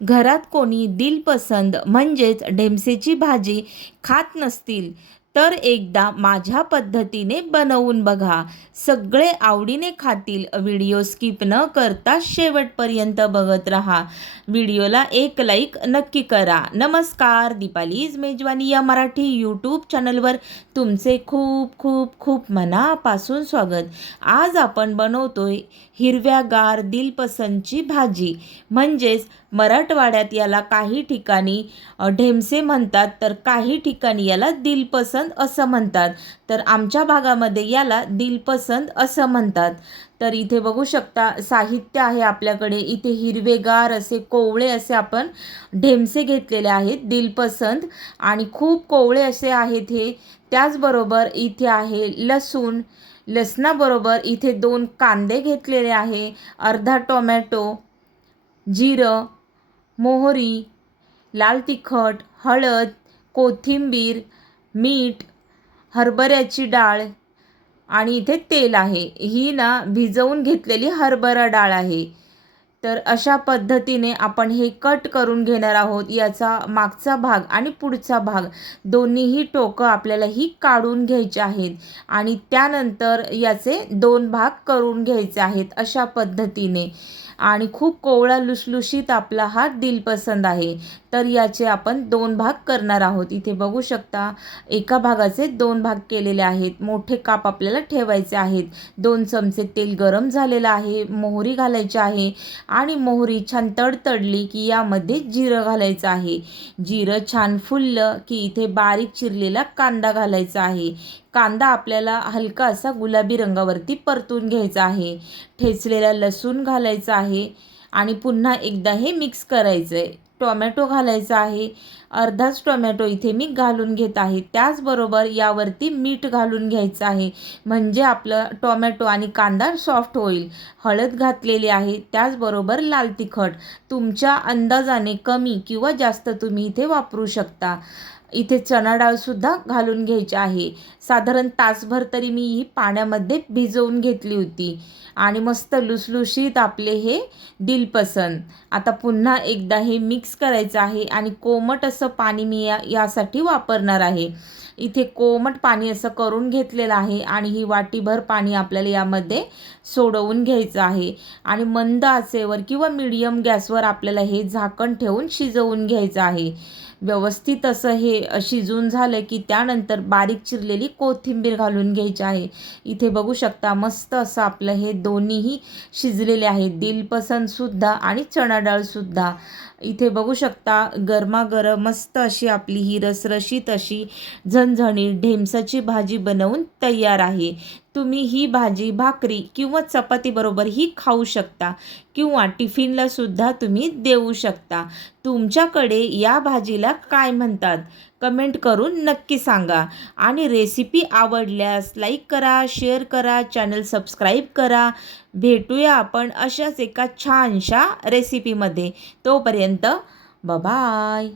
घरात कोणी दिलपसंद म्हणजेच ढेमसेची भाजी खात नसतील तर एकदा माझ्या पद्धतीने बनवून बघा. सगळे आवडीने खातील. व्हिडिओ स्किप न करता शेवटपर्यंत बघत राहा. व्हिडिओला एक लाईक नक्की करा. नमस्कार, दीपालीज मेजवानी या मराठी यूट्यूब चॅनलवर तुमचे खूप खूप खूप मनापासून स्वागत. आज आपण बनवतोय हिरव्यागार दिलपसंदची भाजी, म्हणजेच मराठवाड्यात याला काही ठिकाणी ढेमसे म्हणतात, तर काही ठिकाणी याला दिलपसंद असं म्हणतात. तर आमच्या भागामध्ये याला दिलपसंद असं म्हणतात. तर इथे बघू शकता साहित्य आहे आपल्याकडे. इथे हिरवेगार असे कोवळे असे आपण ढेमसे घेतलेले आहेत दिलपसंद, आणि खूप कोवळे असे आहेत हे. त्याचबरोबर इथे आहे लसूण. लसणाबरोबर इथे 2 कांदे घेतलेले आहे, अर्धा टोमॅटो, जिरं, मोहरी, लाल तिखट, हळद, कोथिंबीर, मीठ, हरभऱ्याची डाळ आणि इथे तेल आहे. ही ना भिजवून घेतलेली हरभरा डाळ आहे. तर अशा पद्धतीने आपण हे कट करून घेणार आहोत. याचा मागचा भाग आणि पुढचा भाग दोन्हीही टोकं आपल्याला ही काढून घ्यायचे आहेत आणि त्यानंतर याचे 2 भाग करून घ्यायचे आहेत अशा पद्धतीने. आणि खूप कोवळा लुसलुशीत आपला हा दिलपसंद आहे. तर याचे आपण 2 भाग करणार आहोत. इथे बघू शकता एका भागाचे 2 भाग केलेले आहेत. मोठे काप आपल्याला ठेवायचे आहेत. 2 चमचे तेल गरम झालेलं आहे. मोहरी घालायची आहे आणि मोहरी छान तडतडली की यामध्ये जिरं घालायचं आहे. जिरं छान फुललं की इथे बारीक चिरलेला कांदा घालायचा आहे. कांदा आपल्याला हलका असा गुलाबी रंगावरती परतून घ्यायचा आहे. ठेचलेला लसूण घालायचा आहे आणि पुन्हा एकदा हे मिक्स करायचं आहे. टोमॅटो घालायचा आहे. अर्धाच टोमॅटो इथे मी घालून घेत आहे. त्याचबरोबर यावरती मीठ घालून घ्यायचं आहे, म्हणजे आपलं टोमॅटो आणि कांदा सॉफ्ट होईल. हळद घातलेली आहे. त्याचबरोबर लाल तिखट तुमच्या अंदाजाने कमी किंवा जास्त तुम्ही इथे वापरू शकता. इथे चणा डाळसुद्धा घालून घ्यायची आहे. साधारण तासभर तरी मी ही पाण्यामध्ये भिजवून घेतली होती आणि मस्त लुसलुशीत आपले हे दिलपसंद. आता पुन्हा एकदा हे मिक्स करायचं आहे आणि कोमट असं पाणी मी यासाठी वापरणार आहे. इथे कोमट पाणी असं करून घेतलेलं आहे आणि ही वाटीभर पाणी आपल्याला यामध्ये सोडवून घ्यायचं आहे आणि मंद आचेवर किंवा मीडियम गॅसवर आपल्याला हे झाकण ठेवून शिजवून घ्यायचं आहे. व्यवस्थित असं हे शिजून झालं की त्यानंतर बारीक चिरलेली कोथिंबीर घालून घ्यायची आहे. इथे बघू शकता मस्त असं आपलं हे दोन्हीही शिजलेले आहेत, दिलपसंदसुद्धा आणि चणा डाळसुद्धा. इथे बघू शकता गरमागरम मस्त अशी आपली ही रसरशीत अशी झणझणीत ढेमसाची भाजी बनवून तयार आहे. तुम्ही ही भाजी भाकरी किंवा चपातीबरोबर ही खाऊ शकता किंवा टिफिनला सुद्धा तुम्ही देऊ शकता. तुमच्याकडे या भाजीला काय म्हणतात कमेंट करून नक्की सांगा. आणि रेसिपी आवडल्यास लाईक करा, शेअर करा, चॅनल सबस्क्राईब करा. भेटूया आपण अशाच एका छानशा रेसिपीमध्ये. तोपर्यंत बाय.